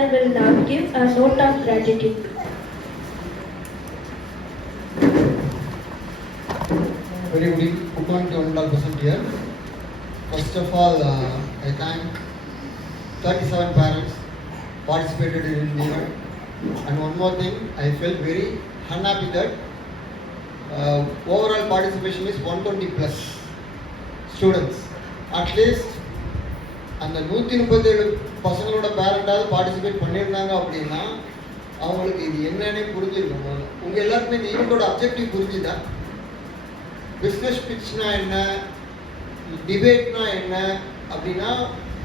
sir will now give a note of gratitude. Very good morning to all present here. First of all, I thank 37 parents participated in the event. And one more thing, I felt very unhappy that overall participation is 120 plus students. At least அந்த 137 பசங்களோட பேரண்டாவது participate பண்ணியிருந்தாங்க அப்படின்னா அவங்களுக்கு இது என்னன்னே புரிஞ்சிருக்கும். உங்கள் எல்லாருக்குமே இந்த ஈவெண்ட்டோட அப்ஜெக்டிவ் புரிஞ்சுதா? பிஸ்னஸ் பிட்ச்னா என்ன, டிபேட்னா என்ன அப்படின்னா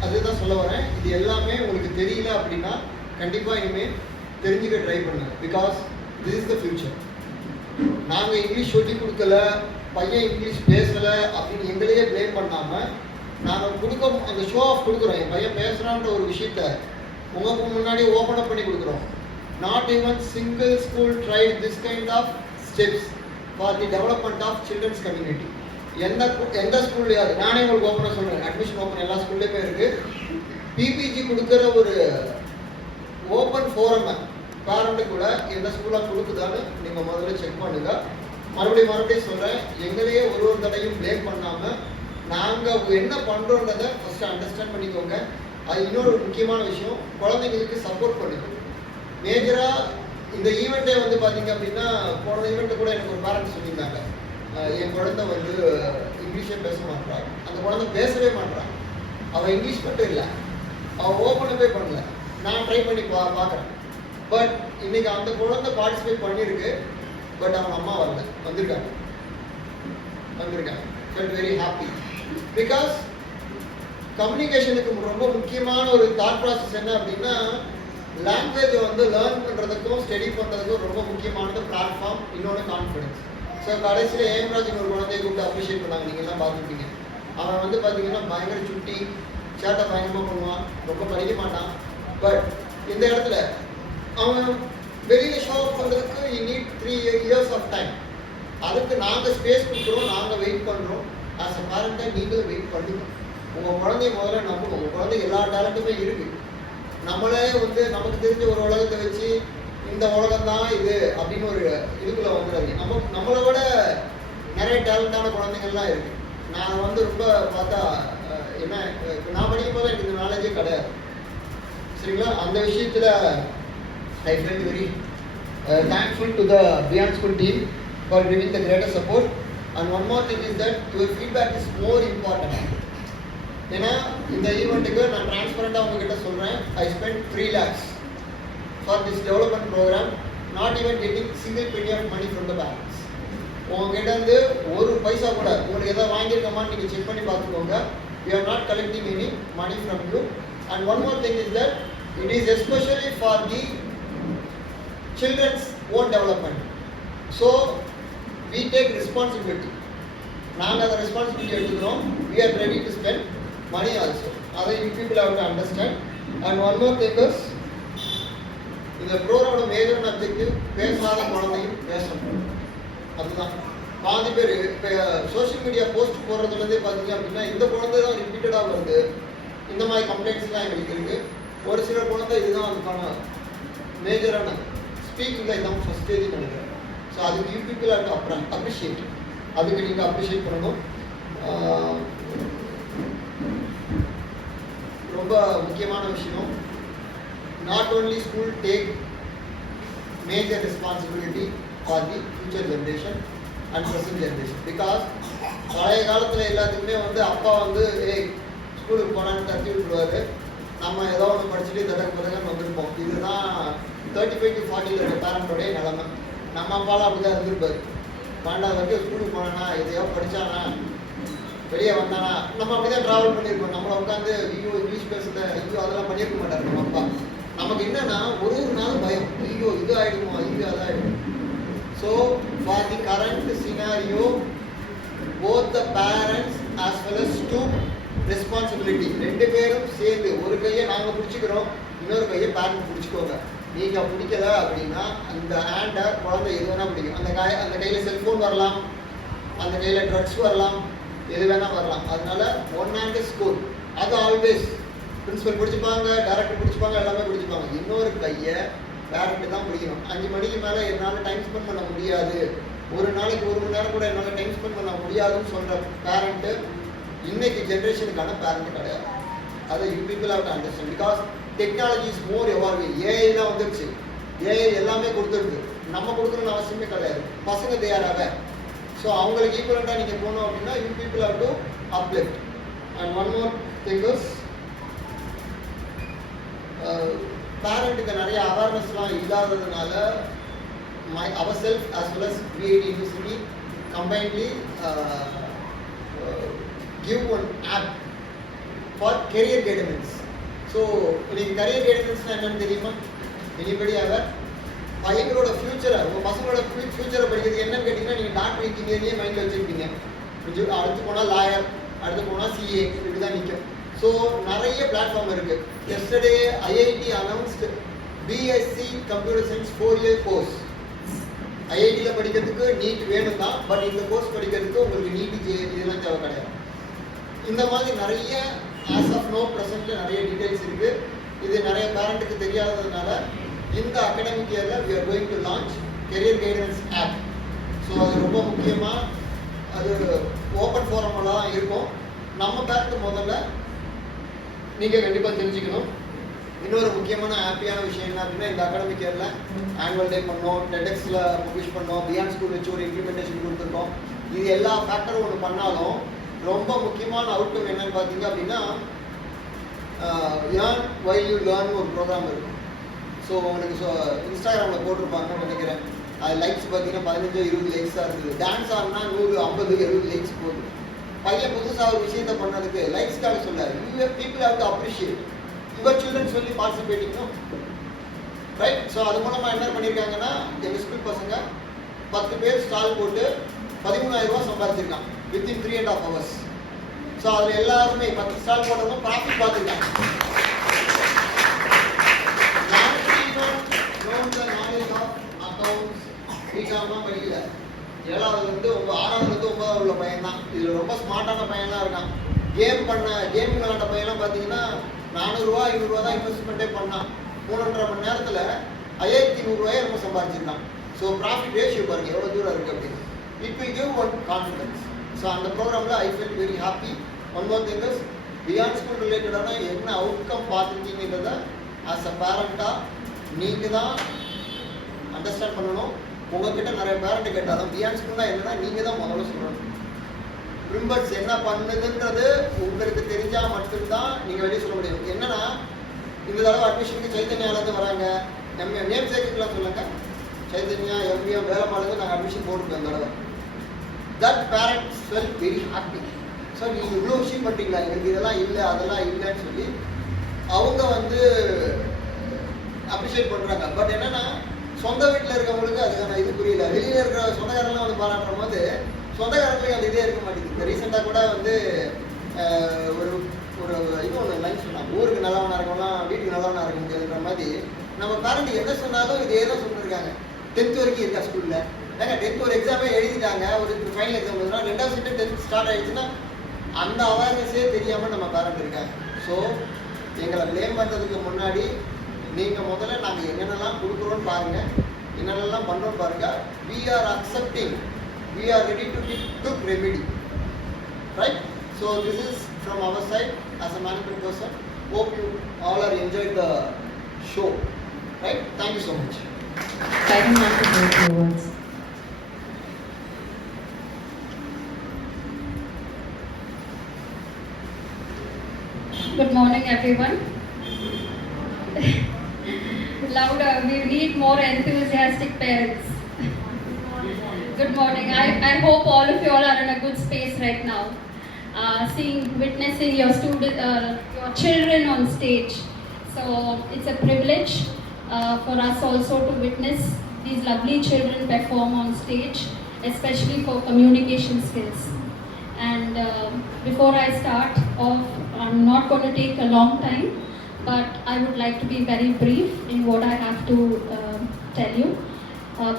அதுதான் சொல்ல வரேன். இது எல்லாமே உங்களுக்கு தெரியல அப்படின்னா கண்டிப்பாக இனிமேல் தெரிஞ்சுக்க ட்ரை பண்ணுங்க. Because this is the future. நாங்கள் இங்கிலீஷ் சொல்லி கொடுக்கல, பையன் இங்கிலீஷ் பேசலை அப்படின்னு எங்களையே ப்ளேம் பண்ணாமல் நாங்கள் அந்த ஷோ ஆஃப் கொடுக்குறோம். என் பையன் பேசுகிறான்ற ஒரு விஷயத்த உங்களுக்கு முன்னாடி ஓப்பன் அப் பண்ணி கொடுக்குறோம். Not even single school tried this kind of steps for the development of children's community. எந்த ஸ்கூல்லையாவது நானே உங்களுக்கு ஓப்பனாக சொல்கிறேன், அட்மிஷன் ஓப்பன் எல்லா ஸ்கூல்லையுமே இருக்குது. பிபிஜி கொடுக்குற ஒரு ஓப்பன் ஃபோரம் பேரண்ட்டு கூட எந்த ஸ்கூலாக கொடுக்குதான்னு நீங்கள் முதல்ல செக் பண்ணுங்க. மறுபடியும் சொல்கிறேன், எங்களையே ஒரு தடையும் ப்ளேம் பண்ணாமல் நாங்கள் என்ன பண்ணுறோன்றதை ஃபஸ்ட்டு அண்டர்ஸ்டாண்ட் பண்ணிக்கோங்க. அது இன்னொரு முக்கியமான விஷயம், குழந்தைங்களுக்கு சப்போர்ட் பண்ணுங்க. மேஜராக இந்த ஈவெண்ட்டே வந்து பார்த்தீங்க அப்படின்னா போன ஈவெண்ட்டை கூட எனக்கு ஒரு பேரண்ட்ஸ் சொல்லியிருந்தாங்க, என் குழந்தை வந்து இங்கிலீஷே பேச மாட்டான், அந்த குழந்தை பேசவே மாட்டான். அவள் இங்கிலீஷ் மட்டும் இல்லை, அவள் ஓப்பனப்பே பண்ணல. நான் ட்ரை பண்ணி பார்க்குறேன். பட் இன்னைக்கு அந்த குழந்தை பார்ட்டிசிபேட் பண்ணியிருக்கு. பட் அவங்க அம்மா வரல, வந்திருக்காங்க. Felt very happy. பிகாஸ் கம்யூனிகேஷனுக்கு ரொம்ப முக்கியமான ஒரு தாட் ப்ராசஸ் என்ன அப்படின்னா, லாங்குவேஜை வந்து லேர்ன் பண்ணுறதுக்கும் ஸ்டடி பண்ணுறதுக்கும் ரொம்ப முக்கியமானது பிளாட்ஃபார்ம், இன்னொன்று கான்ஃபிடன்ஸ். ஸோ கடைசியில் ஏம்ராஜன் ஒரு குழந்தைய கூப்பிட்டு அப்ரிஷியேட் பண்ணாங்க. நீங்கள்லாம் பார்த்துருப்பீங்க. அவன் வந்து பார்த்தீங்கன்னா பயங்கர சுட்டி, சேட்டை பயங்கரமாக பண்ணுவான், ரொம்ப படிக்க மாட்டான். பட் இந்த இடத்துல அவன் வெளியில் ஷோ அப் பண்ணுறதுக்கு you need 3 years of time. அதுக்கு நாங்கள் ஸ்பேஸ் கொடுக்குறோம், நாங்கள் வெயிட் பண்ணுறோம். ஆஸ் அ பேரண்ட்டாக நீங்களும் வெயிட் பண்ணுங்க. உங்கள் குழந்தைய முதல்ல நம்பணும். உங்கள் குழந்தைக்கு எல்லா டேலண்ட்டுமே இருக்குது. நம்மளே வந்து நமக்கு தெரிஞ்ச ஒரு உலகத்தை வச்சு இந்த உலகம் தான் இது அப்படின்னு ஒரு இதுக்குள்ளே வந்துடுறாங்க. நம்மளை விட நிறைய டேலண்டான குழந்தைங்கள்லாம் இருக்குது. நான் வந்து ரொம்ப பார்த்தா என்ன, நான் படிக்கும் போது எனக்கு இந்த நாலேஜே கிடையாது. சரிங்களா? அந்த விஷயத்தில் I felt very thankful to the beyond school team for giving the greater support. And one more thing is that your feedback is more important. ஏன்னா இந்த ஈவெண்ட்டுக்கு நான் டிரான்ஸ்பரண்டாக உங்ககிட்ட சொல்கிறேன், I spent 3 lakhs for this development program, not even getting single penny of money from the parents. உங்ககிட்ட வந்து ஒரு பைசா கூட உங்களுக்கு எதாவது வாங்கியிருக்கோமான்னு நீங்கள் செக் பண்ணி பார்த்துக்கோங்க. We are not collecting any money from you. And one more thing is that it is especially for the children's own development. So we take responsibility. நாங்கள் அந்த ரெஸ்பான்சிபிலிட்டி எடுத்துக்கிறோம். We are ready to spend money also. அதை you people have to understand. And one more thing is, இந்த ப்ரோக்ராமோட major objective பேசாத குழந்தையும் பேசணும். அதுதான் பாதி பேர் இப்போ சோஷியல் மீடியா போஸ்ட் போடுறதுலேருந்தே பார்த்தீங்க அப்படின்னா இந்த குழந்தை தான் ரிப்பீட்டடாக வருது. இந்த மாதிரி கம்ப்ளைண்ட்ஸ்லாம் எங்களுக்கு இருக்குது. ஒரு சில குழந்தை இதுதான் அதுக்கான மேஜரான ஸ்பீக்கிங்கில் இதான் ஃபஸ்ட் ஸ்டேஜ் நினைக்கிறேன். ஸோ அதுக்கு you people have to appreciate. அதுக்கு நீங்கள் அப்ரிஷியேட் பண்ணணும். ரொம்ப முக்கியமான விஷயம், not only school take major responsibility for the future generation and present generation. Because பழைய காலத்தில் எல்லாத்துக்குமே வந்து அப்பா வந்து ஸ்கூலுக்கு போனான்னு தட்டி விட்டுருவாரு. நம்ம ஏதோ ஒன்று படிச்சுட்டு தடக்கு வந்திருப்போம். இதுதான் 35 to 40 இருக்க பேரண்டோடைய நிலைமை. நம்ம அப்பாலாம் அப்படி தான் இருந்திருப்பாரு. 12வது வரைக்கும் ஸ்கூலுக்கு போனானா, எதையோ படித்தானா, வெளியே வந்தானா, நம்ம அப்படி தான் ட்ராவல் பண்ணியிருக்கோம். நம்மளை உட்காந்து ஐயோ இங்கிலீஷ் பேசுத, ஐயோ அதெல்லாம் பண்ணியிருக்க மாட்டார் நம்ம அப்பா. நமக்கு என்னன்னா ஒரு நாள் பயம், ஐயோ இது ஆகிடுமா, ஐயோ அதாகிடும். So for the current scenario both the parents as well as to responsibility, 2 பேரும் சேர்ந்து ஒரு கையை நாங்கள் பிடிச்சிக்கிறோம், இன்னொரு கையை பேரண்ட் பிடிச்சிக்கோங்க. நீங்கள் பிடிக்கல அப்படின்னா அந்த ஹேண்டை குழந்தை எது வேணால் பிடிக்கும். அந்த கையில் செல்ஃபோன் வரலாம், அந்த கையில் ட்ரக்ஸ் வரலாம், எது வேணால் வரலாம். அதனால 1 hand ஸ்கூல், அது ஆல்வேஸ் பிரின்சிபல் பிடிச்சிப்பாங்க, டைரக்டர் பிடிச்சிப்பாங்க, எல்லாமே பிடிச்சிப்பாங்க. இன்னொரு கையை பேரண்ட் தான் பிடிக்கணும். 5 மணிக்கு மேலே என்னால் டைம் ஸ்பெண்ட் பண்ண முடியாது, ஒரு நாளைக்கு 1 மணி நேரம் கூட என்னால் டைம் ஸ்பெண்ட் பண்ண முடியாதுன்னு சொல்கிற பேரண்ட்டு இன்னைக்கு ஜென்ரேஷனுக்கான பேரண்ட் கிடையாது. அதை you people have to understand. Because technology is more evolving. AI தான் வந்துருச்சு, ஏஐ எல்லாமே கொடுத்துருக்கு, நம்ம கொடுக்கணும்னு அவசியமே கிடையாது. பசங்க தயாராக, ஸோ அவங்களுக்கு ஈக்குவலண்டாக நீங்கள் போகணும் அப்படின்னா you people have to uplift. And one more thing is பேரண்ட்டுக்கு நிறைய அவேர்னஸ்லாம் இல்லாததுனால அவர் self as well as VIT University combinedly give one app for career guidance. So இன்னைக்கு கரியர் கைடன்ஸ்னா என்னன்னு தெரியுமா? எனிபடி அவர் பையங்களோட ஃபியூச்சரை, உங்கள் பசங்களோட ஃபியூச்சரை படிக்கிறது என்னன்னு கேட்டிங்கன்னா, நீங்கள் டாக்டர் இன்ஜினியரிங்கே மைண்டில் வச்சுருப்பீங்க. அடுத்து போனால் லாயர், அடுத்து போனால் சிஏ, இப்படி தான் நிற்கும். ஸோ நிறைய பிளாட்ஃபார்ம் இருக்குது. Yesterday IIT announced BSc computer science 4-year course. ஐஐடியில் படிக்கிறதுக்கு நீட் வேணும் தான், பட் இந்த கோர்ஸ் படிக்கிறதுக்கு உங்களுக்கு நீட் இதெல்லாம் தேவை கிடையாது. இந்த மாதிரி நிறைய ஆஸ் ஆஃப் நோ ப்ரெசென்ட்டில் நிறைய டீட்டெயில்ஸ் இருக்குது. இது நிறைய பேரண்ட்டுக்கு தெரியாததுனால இந்த அகாடமிக் இயரில் we are going to launch career guidance app. So அது ரொம்ப முக்கியமாக, அது ஓப்பன் ஃபோரமில் தான் இருக்கும். நம்ம பேரண்ட் முதல்ல நீங்கள் கண்டிப்பாக தெரிஞ்சுக்கணும். இன்னொரு முக்கியமான ஹாப்பியான விஷயம் என்ன அப்படின்னா, இந்த அகாடமிக் இயரில் ஆனுவல் டே பண்ணோம், டெடெக்ஸில் பப்ளிஷ் பண்ணோம், பியாண்ட் ஸ்கூல் வச்சு ஒரு இம்ப்ளிமெண்டேஷன் கொடுத்துருக்கோம். இது எல்லா ஃபேக்டரும் ஒன்று பண்ணாலும் ரொம்ப முக்கியமான அவுட்கம் என்னன்னு பார்த்தீங்க அப்படின்னா, ஏர்ன் வைல் யூ லேர்ன் ஒரு ப்ரோக்ராம் இருக்கும். ஸோ உங்களுக்கு இன்ஸ்டாகிராமில் போட்டிருப்பாங்கன்னு நினைக்கிறேன். அது லைக்ஸ் பார்த்தீங்கன்னா 15-20 லைக்ஸாக இருக்குது. டான்ஸ் ஆடினா 100-50-70 லைக்ஸ் போகுது. பையன் புதுசாக ஒரு விஷயத்தை பண்ணதுக்கு லைக்ஸ்க்காக சொல்லாது. You people have to appreciate your children சொல்லி பார்ட்டிசிபேட்டிங்கும் ரைட். ஸோ அது மூலமாக என்ன பண்ணியிருக்காங்கன்னா, எங்கள் ஸ்கூல் பசங்க 10 பேர் ஸ்டால் போட்டு 13,000 ரூபா சம்பாதிச்சிருக்கான் வித்தின் 3.5 hours. ஸோ அதில் எல்லாருமே 10 ஸ்டால் போட்டவங்க ப்ராஃபிட் பார்த்துருக்காங்க. நாலேஜ் ஆஃப் அக்கௌண்ட்ஸ் பிகாம்லாம் படிக்கல. 7வது-லேருந்து 6வது-லேருந்து 9வது உள்ள பையன் தான். இதில் ரொம்ப ஸ்மார்ட்டான பையன்லாம் இருக்கான். கேம் விளையாண்ட பையன்லாம் பார்த்தீங்கன்னா 400 ரூபா 500 ரூபா தான் இன்வெஸ்ட்மெண்ட்டே பண்ணான். 3.5 மணி நேரத்தில் 5100 ரூபாயை ரொம்ப சம்பாதிச்சிருக்கான். ஸோ ப்ராஃபிட் ரேஷியோ பாருங்க எவ்வளோ தூரம் இருக்குது அப்படின்னு. It will give one confidence. So அந்த ப்ரோக்ராமில் I feel very happy. One more thing is, beyond school ரிலேட்டடான என்ன அவுட்கம் பார்த்துருக்கீங்கன்றத ஆஸ் அ பேரண்ட்டாக நீங்கள் தான் அண்டர்ஸ்டாண்ட் பண்ணணும். உங்ககிட்ட நிறைய பேரண்ட் கேட்டாலும் பியாண்ட் ஸ்கூல்னா என்னன்னா நீங்கள் தான் முதல்ல சொல்லணும். ரிம்பர்ஸ் என்ன பண்ணுதுன்றது உங்களுக்கு தெரிஞ்சால் மட்டும்தான் நீங்கள் வெளியே சொல்ல முடியும். என்னன்னா, இந்த தடவை அட்மிஷனுக்கு சைத்தன்யாவிலேருந்து வராங்க. நேம் சேர்க்கலாம் சொல்லுங்க. சைத்தன்யா, எம்விஎம், வேலைப்பாடுங்க நாங்கள் அட்மிஷன் போட்டுருக்கோம் இந்த தடவை. That parents felt very happy. So நீங்கள் இவ்வளோ விஷயம் பண்ணுறீங்களா, எங்களுக்கு இதெல்லாம் இல்லை அதெல்லாம் இல்லைன்னு சொல்லி அவங்க அப்ரிஷியேட் பண்ணுறாங்க. பட் என்னன்னா, சொந்த வீட்டில் இருக்கவங்களுக்கு அதுக்கான இது புரியல. வெளியில் இருக்கிற சொந்தக்காரெல்லாம் பாராட்டுற போது சொந்தக்காரங்களுக்கு அந்த இதே இருக்க மாட்டேங்குது. இந்த ரீசெண்டாக கூட ஒரு ஒரு இது ஒன்று லைன் சொன்னாங்க, ஊருக்கு நல்லவனாக இருக்கவங்களாம் வீட்டுக்கு நல்லவனாக இருக்க முடியாதுன்ற மாதிரி. நம்ம பேரண்ட் என்ன சொன்னாலும் இதே தான் சொல்லியிருக்காங்க. 10th வரைக்கும் இருக்கா ஸ்கூலில். ஏங்க 10th ஒரு எக்ஸாமே எழுதிட்டாங்க, ஒரு ஃபைனல் எக்ஸாம் எழுதுனா 2வது செட்டு 10th ஸ்டார்ட் ஆகிடுச்சுன்னா அந்த அவேர்னஸே தெரியாமல் நம்ம பேரண்ட் இருக்காங்க. ஸோ எங்களை ப்ளேம் பண்ணுறதுக்கு முன்னாடி நீங்கள் முதல்ல நாங்கள் என்னென்னலாம் கொடுக்குறோன்னு பாருங்கள், என்னென்னலாம் பண்ணுறோன்னு பாருங்கள். we are accepting, we are ready to took remedy, right? So this is from our side as a management person. Hope you all are enjoyed the show, right? Thank you so much. Thank you, Master, for your words. Good morning, everyone. Louder, we need more enthusiastic parents. Good morning. I hope all of you all are in a good space right now. Witnessing your children on stage. So it's a privilege for us also to witness these lovely children perform on stage, especially for communication skills. And before I start off, I'm not going to take a long time, but I would like to be very brief in what I have to tell you.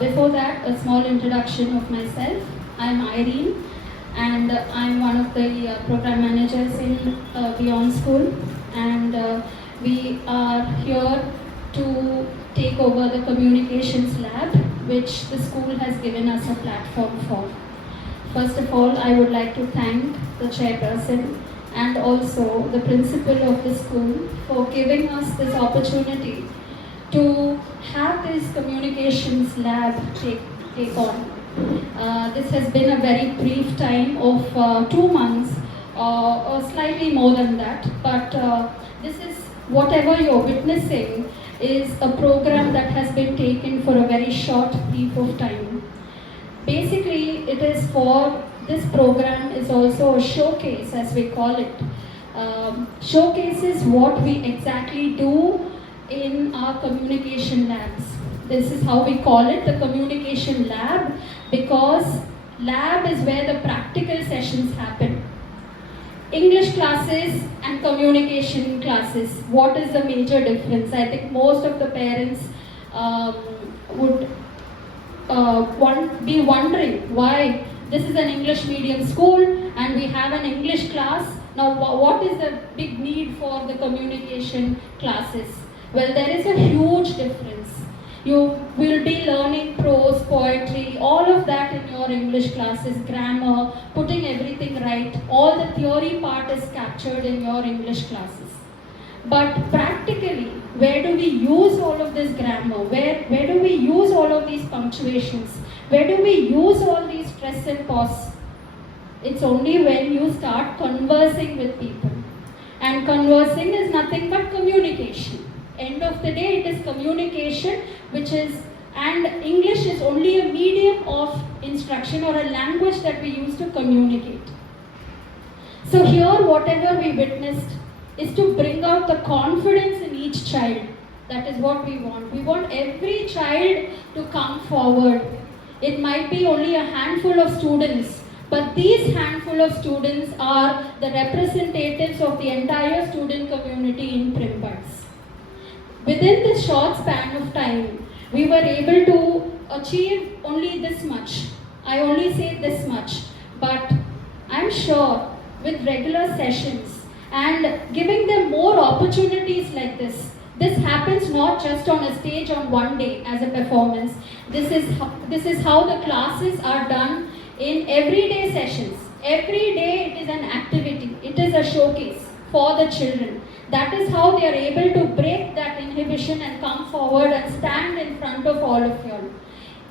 Before that, a small introduction of myself. I'm Irene, and I'm one of the program managers in Beyond School, and we are here to take over the communications lab, which the school has given us a platform for. First of all, I would like to thank the chairperson and also the principal of the school for giving us this opportunity to have this communications lab take on. This has been a very brief time of 2 months or slightly more than that, but this is whatever you're witnessing is a program that has been taken for a very short brief of time. Basically, it is for this program is also a showcase, as we call it. Showcases what we exactly do in our communication labs. This is how we call it, the communication lab, because lab is where the practical sessions happen. English classes and communication classes, what is the major difference? I think most of the parents would be wondering why this is an English medium school and we have an English class. Now what is the big need for the communication classes? Well, there is a huge difference. You will be learning prose, poetry, all of that in your English classes, grammar, putting everything right. All the theory part is captured in your English classes. But practically, where do we use all of this grammar? Where do we use all of these punctuations? Where do we use all these stress and pause? It's only when you start conversing with people. And conversing is nothing but communication. End of the day, it is communication, and English is only a medium of instruction or a language that we use to communicate. So here, whatever we witnessed is to bring out the confidence in each child. That is what we want. We want every child to come forward. It might be only a handful of students, but these handful of students are the representatives of the entire student community in Primbuds. Within this short span of time, we were able to achieve only this much. I only say this much, but I'm sure with regular sessions and giving them more opportunities like this happens not just on a stage on one day as a performance. This is how the classes are done in everyday sessions. Every day it is an activity. It is a showcase for the children. That is how they are able to break that inhibition and come forward and stand in front of all of you.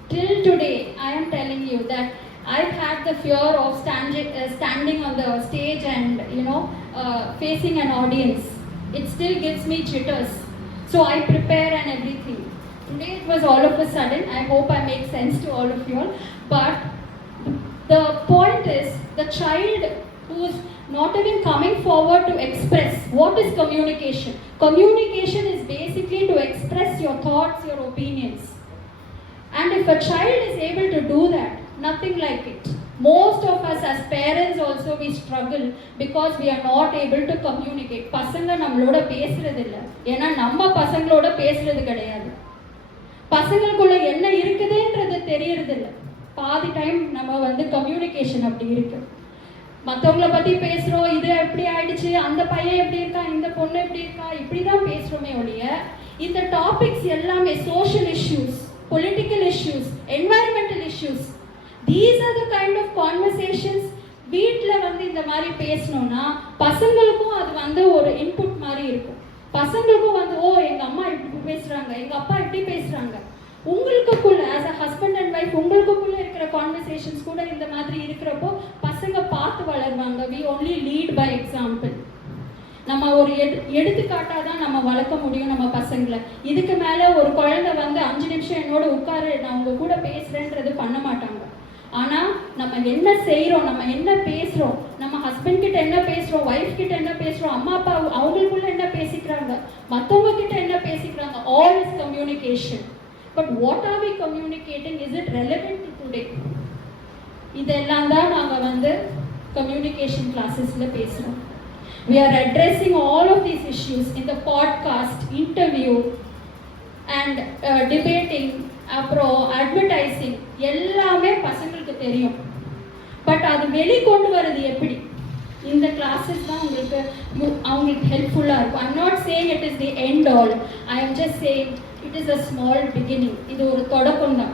Till today, I am telling you that I've had the fear of standing on the stage and facing an audience. It still gives me jitters. So I prepare and everything. Today it was all of a sudden. I hope I make sense to all of you all. But the point is, the child who's not even coming forward to express what is communication. Communication is basically to express your thoughts, your opinions. And if a child is able to do that, nothing like it. Most of us as parents also we struggle because we are not able to communicate. பசங்க நம்மளோட பேசுறது இல்ல, ஏன்னா நம்ம பசங்களோட பேசுறது கிடையாது. பசங்களுக்குள்ள என்ன இருக்குதுன்றது தெரியறது இல்ல. பாதி டைம் நம்ம கம்யூனிகேஷன் அப்படி இருக்கு. மற்றவங்கள பற்றி பேசுகிறோம், இது எப்படி ஆயிடுச்சு, அந்த பையன் எப்படி இருக்கா, இந்த பொண்ணு எப்படி இருக்கா, இப்படி தான் பேசுகிறோமே ஒழிய இந்த டாபிக்ஸ் எல்லாமே social issues, political issues, environmental issues, these are the kind of conversations. வீட்டில் இந்த மாதிரி பேசணும்னா பசங்களுக்கும் அது ஒரு இன்புட் மாதிரி இருக்கும். பசங்களுக்கும் ஓ எங்கள் அம்மா இப்படி பேசுகிறாங்க, எங்கள் அப்பா இப்படி பேசுகிறாங்க. உங்களுக்குள்ள as a husband and wife உங்களுக்குள்ள இருக்கிற கான்வர்சேஷன்ஸ் கூட இந்த மாதிரி இருக்கிறப்போ பசங்க பார்த்து வளருவாங்க. We only lead by example. நம்ம ஒரு எடுத்துக்காட்டாக தான் நம்ம வளர்க்க முடியும் நம்ம பசங்களை. இதுக்கு மேலே ஒரு குழந்தை 5 நிமிஷம் என்னோட உட்காரு நான் உங்க கூட பேசுகிறேன்றது பண்ண மாட்டாங்க. ஆனால் நம்ம என்ன செய்கிறோம், நம்ம என்ன பேசுகிறோம், நம்ம ஹஸ்பண்ட் கிட்ட என்ன பேசுகிறோம், ஒய்ஃப் கிட்ட என்ன பேசுகிறோம், அம்மா அப்பா அவங்களுக்குள்ள என்ன பேசிக்கிறாங்க, மற்றவங்க கிட்ட என்ன பேசிக்கிறாங்க, all is communication. But what are we communicating? Is it relevant to today? இதெல்லாம் தான் நாங்கள் communication classes-ல பேசுகிறோம். We are addressing all of these issues in the podcast, interview and debating, அப்புறம் advertising எல்லாமே பசங்களுக்கு தெரியும். பட் அது வெளிக்கொண்டு வருது எப்படி? இந்த கிளாஸஸ் தான் உங்களுக்கு அவங்களுக்கு ஹெல்ப்ஃபுல்லாக இருக்கும். I'm not saying it is the end all, I am just saying it is a small beginning. இது ஒரு தொடக்கம் தான்.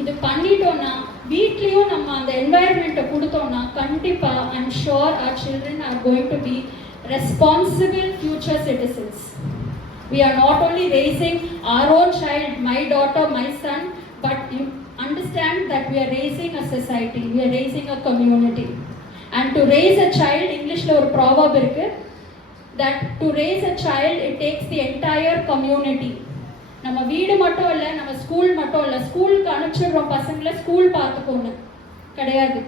இது பண்ணிட்டோன்னா வீட்லேயும் நம்ம அந்த என்வாயர்மெண்ட்டை கொடுத்தோன்னா கண்டிப்பாக I'm sure our children are going to be responsible future citizens. We are not only raising our own child, my daughter, my son, but you understand that we are raising a society, we are raising a community. And to raise a child, English la or proverb irukku, that to raise a child it takes the entire community. நம்ம வீடு மட்டும் இல்லை, நம்ம school மட்டும் இல்லை, ஸ்கூலுக்கு அனுப்பிச்சிடுறோம் பசங்களை, school பார்த்துக்கணும் கிடையாது,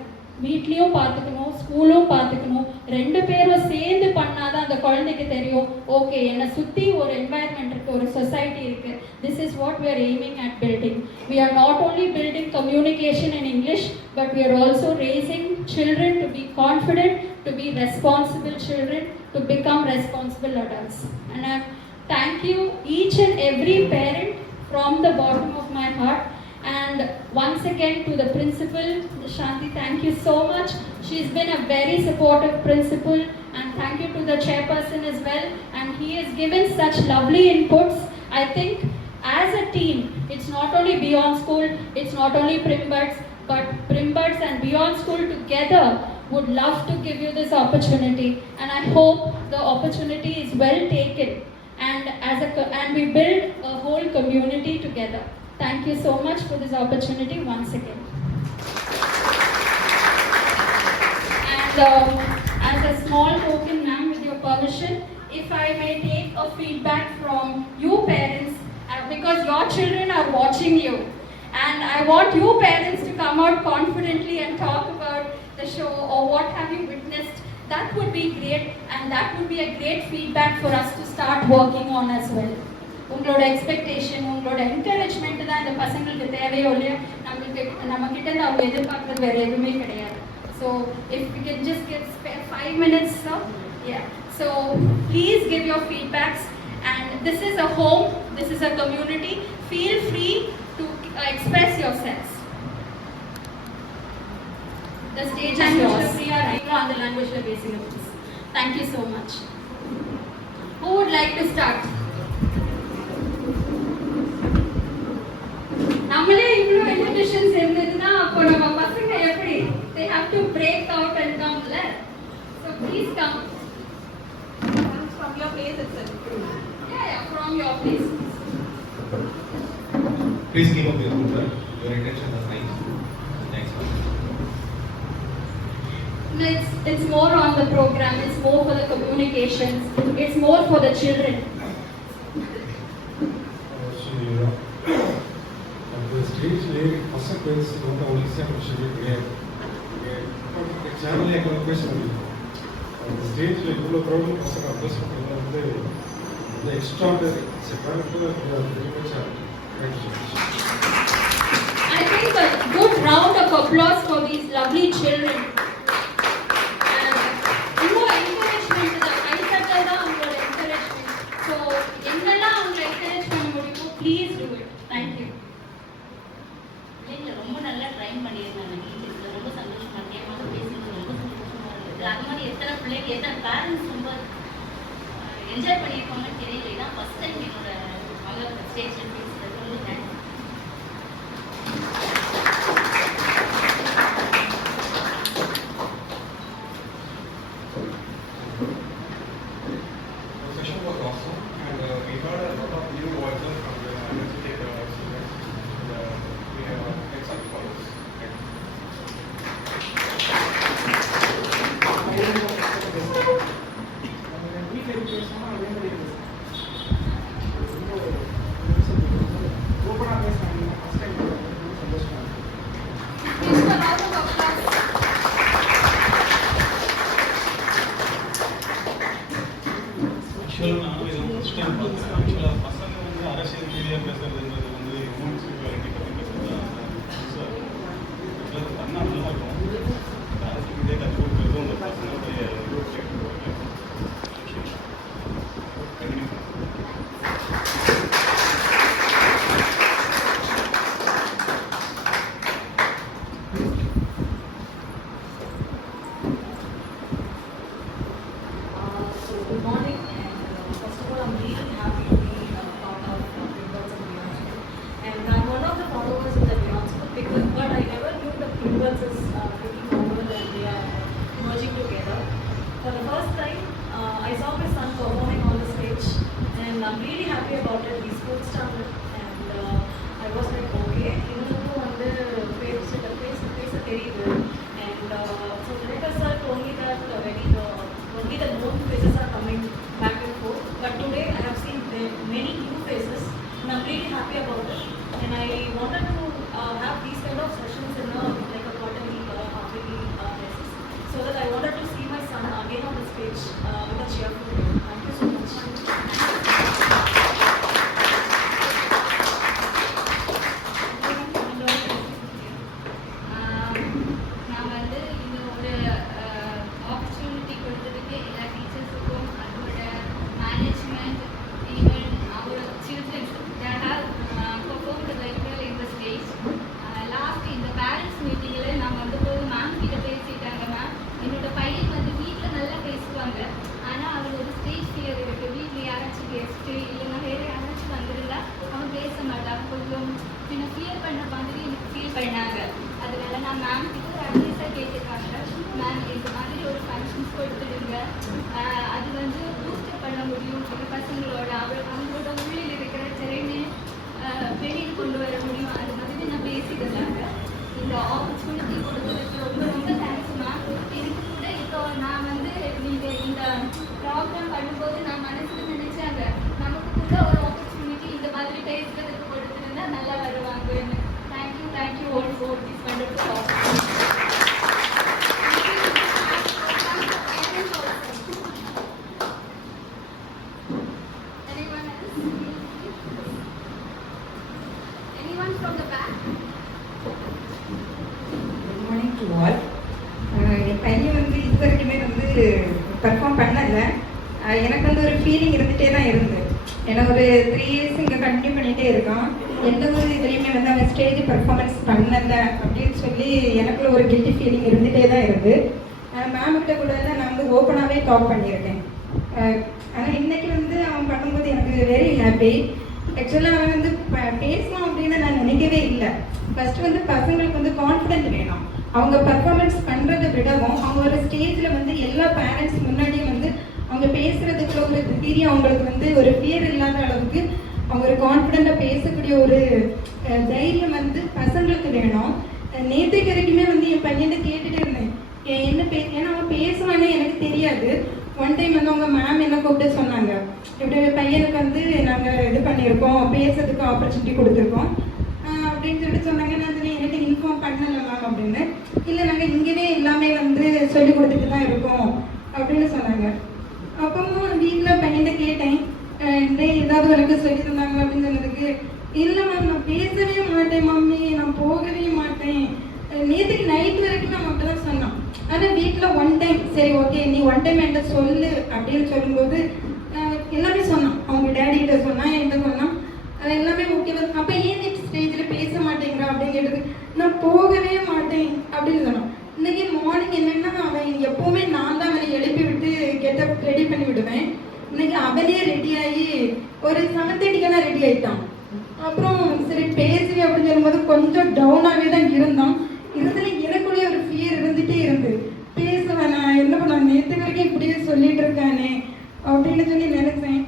வீட்லேயும் பார்த்துக்கணும், ஸ்கூலும் பார்த்துக்கணும். ரெண்டு பேரும் சேர்ந்து பண்ணாதான் அந்த குழந்தைக்கு தெரியும், ஓகே என்னை சுற்றி ஒரு என்வாயர்மெண்ட் இருக்குது, ஒரு சொசைட்டி இருக்குது. This is what we are aiming at building. We are not only building communication in English, but we are also raising children to be confident, to be responsible children, to become responsible adults. And I thank you each and every parent from the bottom of my heart. And once again to the principal, Shanti, thank you so much. She's been a very supportive principal, and thank you to the chairperson as well. And he has given such lovely inputs. I think as a team, it's not only Beyond School, it's not only Primbuds, but Primbuds and Beyond School together would love to give you this opportunity. And I hope the opportunity is well taken. And we build a whole community together. Thank you so much for this opportunity once again. And as a small token, ma'am, with your permission, if I may take a feedback from you parents, because your children are watching you, and I want you parents to come out confidently and talk about the show or what have you witnessed. That would be great, and that would be a great feedback for us to start working on as well. உங்களோட expectation, உங்களோட encouragement தான் இந்த பசங்களுக்கு தேவையோ இல்லையா, நம்ம கிட்ட இருந்து அவங்க எதிர்பார்க்கறது வேறு எதுவுமே கிடையாது. So if you can just get 5 minutes, sir. Yeah. So please give your feedbacks, and this is a home, this is a community. Feel free to express yourselves. The stage is yours. Priya, on the language la basic. Thank you so much. Who would like to start? நம்மளே இவ்வளோ inhibitions இருந்ததுன்னா அப்போ நம்ம பசங்க எப்படி, they have to break out and come la. So please come. From your place itself. Yeah, from your place. Please keep up your good work. Your intention is nice. Thanks. It's more on the program, it's more for the communications, it's more for the children. அந்த ஸ்டேஜ்ல பசங்க பேசி ரொம்ப ஒரு ஈஸியான விஷயமே கிடையாது. சேனல்ல எங்களுக்கு பேச முடியும். அந்த ஸ்டேஜ்ல இவ்வளோ ப்ராப்ளம் பசங்க அட்ரஸ் பண்ணுறது வந்து இந்த extraordinary very much I think a good round of applause for these lovely children. இன்னும் என்கரேஜ்மெண்ட் தான், கைத்தட்டல் தான் அவங்களோட என்கரேஜ்மெண்ட். ஸோ என்னெல்லாம் அவங்களை என்கரேஜ் பண்ண முடியுமோ ப்ளீஸ் டூ இட். தேங்க்யூ. பிள்ளைங்களை ரொம்ப நல்லா ட்ரைன் பண்ணியிருந்தாங்க டீச்சர்ஸில். ரொம்ப சந்தோஷமாக இருக்கேன். என் மகன் பேசுறது ரொம்ப சந்தோஷமாக இருக்குது. அது மாதிரி எத்தனை பிள்ளைங்க, எத்தனை பேரண்ட்ஸ் ரொம்ப என்ஜாய் பண்ணியிருப்பாங்கன்னு தெரியல. இதான் ஃபஸ்ட் டைம் என்னோட மகள் ஸ்டேஜில் பேசுகிறது. ரொம்ப thanks. The session was awesome, and we heard a lot of new voices from the energetic students. We have excellent colleagues. வீட்டில் பேசினா அதே மாதிரி he spoke standard and I was like okay இன்னும் வந்து பேச தெரியுது and so Vinaka sir told me that only the known faces are coming back and forth, but today I have seen many new faces and I'm really happy about it, and I wanted to have these kind of sessions in like a quarterly half-yearly basis, so that I wanted to see my son again on the stage with a cheerful way. Thank you so much. நான் வந்து இந்த ஒரு opportunity கொடுத்ததுக்கு எல்லா டீச்சர்ஸுக்கும் அதோட management even our children that have performed very well in the stage. Last இந்த parents மீட்டிங்கில் நான் வந்தபோது மேம் கிட்ட பேசிட்டாங்க. மேம் என்னோட பையன் வந்து வீட்டில் நல்லா பேசுவாங்க, ஆனால் அவன் ஒரு ஸ்டேஜ் ஃபியர் இருக்குது. வீட்டில் யாராச்சும் கெஸ்ட்டு இல்லைன்னா வேறு யாராச்சும் வந்திருந்தா அவன் பேச மாட்டான், கொஞ்சம் பின்ன ஃபியர் பண்ண மாதிரி எனக்கு ஃபீல் பண்ணாங்க. அதனால நான் மேம் கிட்ட ஒரு அட்வைஸாக கேட்டிருக்காங்க. மேம் இந்த மாதிரி ஒரு ஃபங்க்ஷன்ஸ் கொடுத்துடுங்க, அது வந்து பூஸ்டப் பண்ண முடியும் எங்கள் பசங்களோட அவங்களோட உள்ளில் இருக்கிற திறமை வெளியில் கொண்டு வர முடியும். அது மாதிரி நான் பேசியிருந்தாங்க. இந்த ஆப்பர்ச்சுனிட்டி கொடுத்ததுக்கு ரொம்ப ரொம்ப தேங்க்ஸ் மேம். எனக்கு கூட இப்போ நான் வந்து நீங்கள் இந்த ப்ரோக்ராம் பண்ணும்போது நான் மனசில் நினைச்சாங்க நமக்கு கூட ஒரு ஆப்பர்ச்சுனிட்டி இந்த மாதிரி பேசுறதுக்கு கொடுத்துருந்தா நல்லா வருவாங்கன்னு. Thank you all for this wonderful opportunity. Anyone from the back? Good morning to all. என் பையன் வந்து இது வரைக்குமே வந்து பர்ஃபார்ம் பண்ணலை. எனக்கு வந்து ஒரு ஃபீலிங் இருந்துகிட்டே தான் இருந்து, ஏன்னா ஒரு 3 இயர்ஸ் இங்கே கண்டினியூ பண்ணிகிட்டே இருக்கான். எந்த ஒரு இதுலேயுமே வந்து அவன் ஸ்டேஜ் பர்ஃபார்மன்ஸ் பண்ணலை அப்படின்னு சொல்லி எனக்குள்ள ஒரு கில்ட்டி ஃபீலிங் இருந்துகிட்டே தான் இருந்து. மேம்கிட்ட கூட நான் வந்து ஓப்பனாகவே டாக் பண்ணியிருக்கேன். ஆனால் இன்னைக்கு வந்து அவன் பண்ணும்போது எனக்கு வெரி ஹாப்பி. ஆக்சுவலாக அவன் வந்து பேசலாம் அப்படின்னு நான் நினைக்கவே இல்லை. ஃபர்ஸ்ட் வந்து பசங்களுக்கு வந்து கான்ஃபிடென்ட் வேணும். அவங்க பர்ஃபார்மன்ஸ் பண்ணுறதை விடவும் அவங்க ஒரு ஸ்டேஜில் வந்து எல்லா பேரண்ட்ஸ் முன்னாடியும் வந்து அவங்க பேசுகிறதுக்குள்ள ஒரு தைரியம், அவங்களுக்கு வந்து ஒரு ஃபியர் இல்லாத அளவுக்கு அவங்க ஒரு கான்ஃபிடென்ட்டாக பேசக்கூடிய ஒரு தைரியம் வந்து பசங்களுக்கு வேணும். நேற்றுக்கு வரைக்குமே வந்து என் பையனை கேட்டுகிட்டே இருந்தேன் என்ன ஏன்னா அவன் பேசுவானே எனக்கு தெரியாது. ஒன் டைம் வந்து அவங்க மேம் என்ன கூப்பிட்டு சொன்னாங்க, இப்படி பையனுக்கு வந்து நாங்கள் இது பண்ணியிருக்கோம், பேசுறதுக்கு ஆப்பர்ச்சுனிட்டி கொடுத்துருக்கோம் அப்படின்னு சொல்லிட்டு சொன்னாங்க. நான் சொன்னேன் எனக்கு இன்ஃபார்ம் பண்ணலை மேம் அப்படின்னு. இல்லை நாங்கள் இங்கேயே எல்லாமே வந்து சொல்லி கொடுத்துட்டு தான் இருக்கோம் அப்படின்னு சொன்னாங்க. அப்பவும் வீட்டில் பையன்கிட்ட கேட்டேன், ஏதாவது எனக்கு சொல்லி தந்தாங்க அப்படின்னு சொன்னதுக்கு, இல்லை மேம் நான் பேசவே மாட்டேன் மம்மி, நான் போகவே மாட்டேன். நேற்றுக்கு நைட் வரைக்கும் நம்ம அப்படி தான் சொன்னான். ஆனால் வீட்டில் ஒன் டைம் சரி ஓகே நீ ஒன் டைம் என்கிட்ட சொல்லு அப்படின்னு சொல்லும்போது எல்லாமே சொன்னான். அவங்க டேடிகிட்ட சொன்னான், என்கிட்ட சொன்னான், எல்லாமே ஓகே. அப்போ ஏன் நீ ஸ்டேஜில் பேச மாட்டேங்கிறா அப்படின்னு கேட்டது, நான் போகவே மாட்டேன் அப்படின்னு சொன்னான். இன்னைக்கு மார்னிங் என்னென்னா அவன் எப்போவுமே நான் தான் அவனை எழுப்பி விட்டு கெட்டப் ரெடி பண்ணி விடுவேன். இன்னைக்கு அவனே ரெடி ஆகி ஒரு 7:30 ரெடி ஆகிட்டான். அப்புறம் சரி பேசுவே அப்படின்னு சொல்லும்போது கொஞ்சம் டவுனாகவே தான் இருந்தான். இருந்தாலும் எனக்குள்ளேயே ஒரு ஃபியர் இருந்துகிட்டே இருந்து பேசுவேன் நான் என்ன பண்ண நேற்று வரைக்கும் இப்படியே சொல்லிட்டு இருக்கானே அப்படின்னு சொல்லி நினைச்சேன்.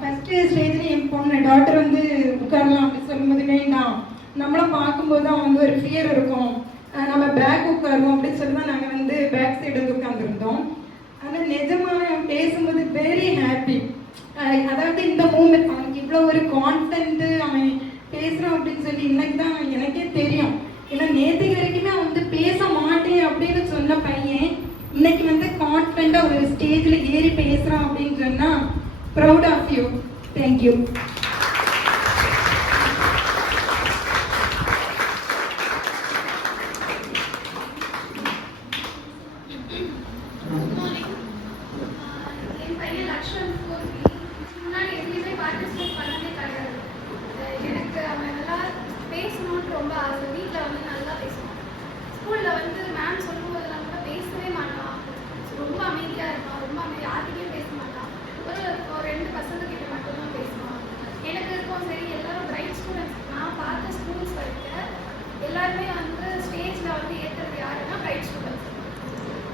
ஃபஸ்ட்டு ஸ்டேஜில் என் பொண்ணு டாக்டர் வந்து உட்காரலாம் அப்படின்னு சொல்லும்போது வேண்டாம், நம்மளை பார்க்கும்போது அவன் வந்து ஒரு ஃபியர் இருக்கும், நம்ம பேக் உட்காருவோம் அப்படின்னு சொல்லி தான் நாங்கள் வந்து பேக் சைடு வந்து உட்காந்துருந்தோம். ஆனால் நிஜமாக பேசும்போது வெரி ஹாப்பி. அதாவது இந்த மூமெண்ட் அவனுக்கு இவ்வளோ ஒரு கான்ஃபிடென்ட்டு அவன் பேசுகிறான் அப்படின்னு சொல்லி இன்னைக்கு தான் எனக்கே தெரியும். ஏன்னா நேற்றுக்கு வரைக்குமே அவன் வந்து பேச மாட்டேன் அப்படின்னு சொன்ன பையன் இன்னைக்கு வந்து கான்ஃபிடென்ட்டாக ஒரு ஸ்டேஜில் ஏறி பேசுகிறான் அப்படின்னு சொன்னால் ப்ரௌட் ஆஃப் யூ. தேங்க்யூ. என் பையன் லக்ஷ்மன் முன்னாடி எதுலேயுமே பார்ட்டிசிபேட் பண்ணவே கிடையாது. எனக்கு அவன் நல்லா பேசணும்னு ரொம்ப ஆசை. வீட்டில் வந்து நல்லா பேசுவான். ஸ்கூலில் வந்து மேம் சொல்லும்போதெல்லாம் கூட பேசவே மாட்டான், ரொம்ப அமைதியாக இருப்பான். ரொம்ப யார்கிட்டையும் பேச மாட்டான். ஒரு 2 பசங்க கிட்ட மட்டும்தான் பேசுவான். எனக்கு இருக்கும் சரி எல்லாரும் பிரைட் ஸ்டூடெண்ட்ஸ். நான் பார்த்த ஸ்கூல்ஸ் வரைக்கும் எல்லாருமே வந்து ஸ்டேஜில் வந்து ஏற்றுறது யாருன்னா பிரைட் ஸ்டூடெண்ட்ஸ்.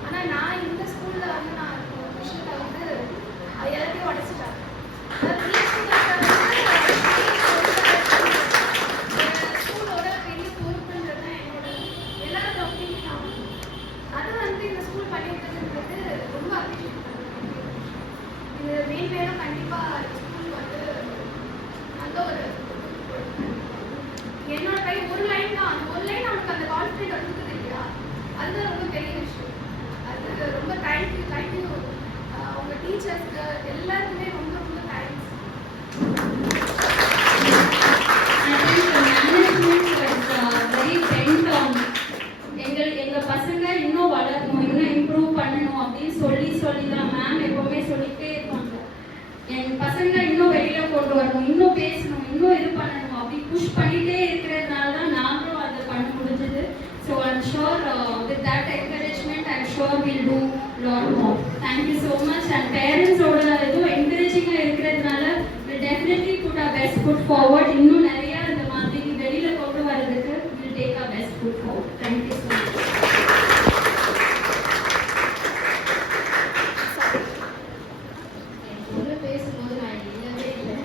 ஆனால் நான் இந்த ஸ்கூலில் வந்து நான் விஷயத்தை வந்து எல்லாத்தையும் உடச்சிட்டேன். டீச்சர்ஸ்க்கு எல்லாருக்குமே ரொம்ப ரொம்ப thanks. I think the management was very bent on எங்க பசங்க இன்னும் வளரணும், இன்னும் இம்ப்ரூவ் பண்ணணும் அப்படின்னு சொல்லி தான் மேம் எப்பவுமே சொல்லிட்டே இருப்பாங்க. என் பசங்க இன்னும் வெளியில கொண்டு வரணும், இன்னும் பேசணும், இன்னும் இது பண்ணணும் அப்படி புஷ் பண்ணிட்டே இருக்கிறதுனால தான் நாங்களும் அதை பண்ண முடிஞ்சது. So I'm sure with that encouragement I'm sure will do lot more. Thank you so much. And பேரண்ட்ஸோட இதுவும் என்கரேஜிங்காக இருக்கிறதுனால will definitely put our best foot forward. இன்னும் நிறைய இந்த மாதிரி வெளியில கொண்டு வரதுக்கு will take our best foot forward. Thank you so much. என் பொண்ணு பேசும்போது நான் இல்லவே இல்லை.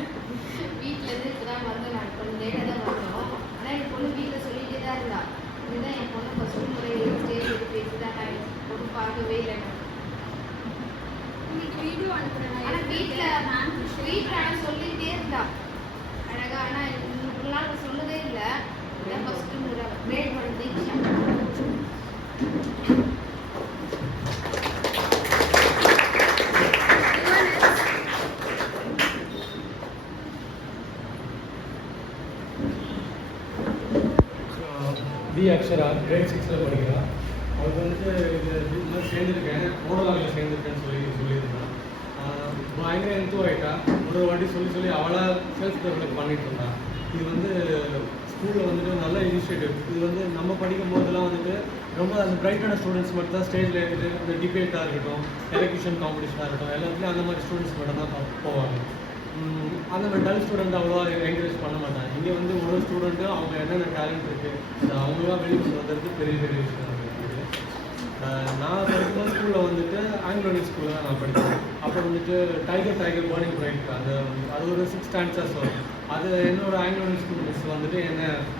வீட்டிலேருந்து இப்போ தான் வந்தேன். நான் கொஞ்சம் லேட்டாக தான் வந்தோம். ஆனால் என் பொண்ணு வீட்டில் சொல்லிகிட்டே தான் இருந்தா. இதுதான் என் பொண்ணு ஃபஸ்ட்டு முறை ஸ்டேஜ் எடுத்து பேசி தான் நான் என் பொண்ணு பார்க்கவே இல்லை. உங்களுக்கு வீடியோ அனுப்புகிறேன். ஆனால் வீட்டில் ஆனால் சொல்லிகிட்டே இருந்தா அழகா. ஆனால் இவ்வளோ நாள் நான் சொன்னதே இல்லை. இதான் ஃபஸ்ட்டு முறை கிரேட் ஒன் தீக்ஷா. டி அக்ஷரா கிரேட் 6ல் படிக்கிறா. அவருக்கு வந்துட்டு இது சேர்ந்துருக்கேன், மோடலாகில் சேர்ந்துருக்கேன்னு சொல்லியிருந்தான். பயங்கர எந்தோ ஆகிட்டா. ஒரு வாட்டி சொல்லி அவளாக செல்ஃப் டெவலப் பண்ணிட்டு இருந்தான். இது வந்து ஸ்கூலில் வந்துட்டு நல்ல இனிஷியேட்டிவ். இது வந்து நம்ம படிக்கும் போதெல்லாம் வந்துட்டு ரொம்ப அந்த பிரைட்டான ஸ்டூடெண்ட்ஸ் மட்டும் தான் ஸ்டேஜில் ஏறிட்டு இந்த டிபேட்டாக இருக்கட்டும், எலக்யூஷன் காம்படிஷனாக இருக்கட்டும், எல்லாத்துலேயும் அந்த மாதிரி ஸ்டூடெண்ட்ஸ் மட்டும் தான் போவாங்க. அந்த மாதிரி டல் ஸ்டூடெண்ட் அவ்வளோவா என்கரேஜ் பண்ண மாட்டாங்க. இங்கே வந்து ஒரு ஸ்டூடெண்ட்டு அவங்க என்னென்ன டேலண்ட் இருக்குது அவங்களாம் வெளிக்கொண்டு வந்ததுக்கு பெரிய பெரிய விஷயம் இருக்குது. நான் படிக்கும்போது ஸ்கூலில் வந்துட்டு ஆங்கிலோனிக் ஸ்கூலில் தான் நான் படித்தேன். அப்போ வந்துட்டு டைகர் பேர்னிங் பிரைட் அது ஒரு 6 ஸ்டாண்டர்ட்ஸ் வரும். அது என்னோட ஆங்கிலோனிக் ஸ்கூல் மிஸ் வந்துட்டு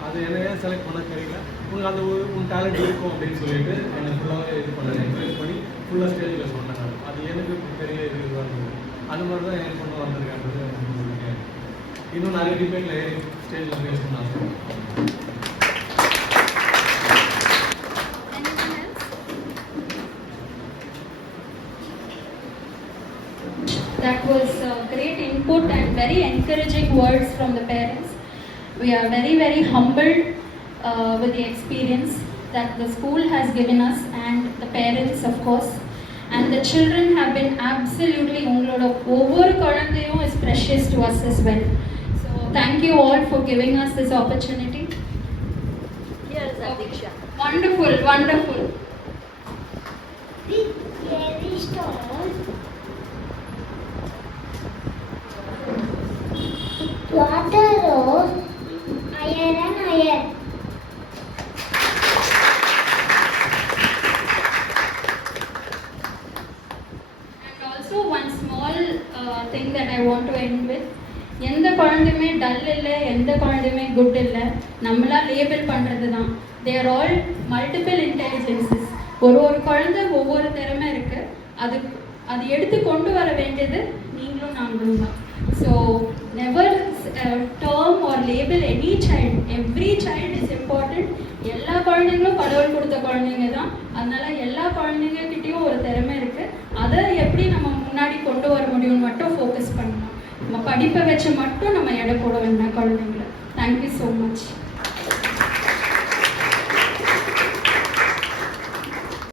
அது என்ன ஏன் செலக்ட் பண்ண தெரியல, உங்களுக்கு அந்த உன் டேலண்ட் இருக்கும் அப்படின்னு சொல்லிட்டு என்னை ஃபுல்லாகவே இது பண்ணேன், என்கரேஜ் பண்ணி ஃபுல்லாக ஸ்டேஜில் சொன்னாங்க. அது எனக்கு பெரிய இதுவாக இருந்தது. அந்த மாதிரி தான் என் பொண்ணு வந்திருக்கான்றது இன்னும் நிறைய டிபேட்டில் ஏறி ஸ்டேஜில் பேச சொன்னாங்க. That was great input and very encouraging words from the parents. We are very, very humbled with the experience that the school has given us and the parents, of course. And the children have been absolutely ungaloda over kulandayum is precious to us as well. So thank you all for giving us this opportunity. Here is Adiksha. Wonderful, wonderful. Very strong. Water rose, iron and iron. And also one small thing that I want to end with. எந்த குழந்தையுமே dull இல்லை, எந்த குழந்தையுமே good இல்லை, நம்மளா label பண்ணுறது தான். They are all multiple intelligences. ஒரு குழந்தை ஒவ்வொரு திறமை இருக்குது. அது எடுத்து கொண்டு வர வேண்டியது நீங்களும் நாங்களும் தான். So never term or label any child. Every child is important. எல்லா குழந்தைங்களும் கடவுள் கொடுத்த குழந்தைங்க தான். அதனால எல்லா குழந்தைங்கக்கிட்டேயும் ஒரு திறமை இருக்குது. அதை எப்படி நம்ம முன்னாடி கொண்டு வர முடியும்னு மட்டும் ஃபோக்கஸ் பண்ணணும். நம்ம படிப்பை வச்சு மட்டும் நம்ம எடை போட வேண்டாம் குழந்தைங்கள. Thank you so much.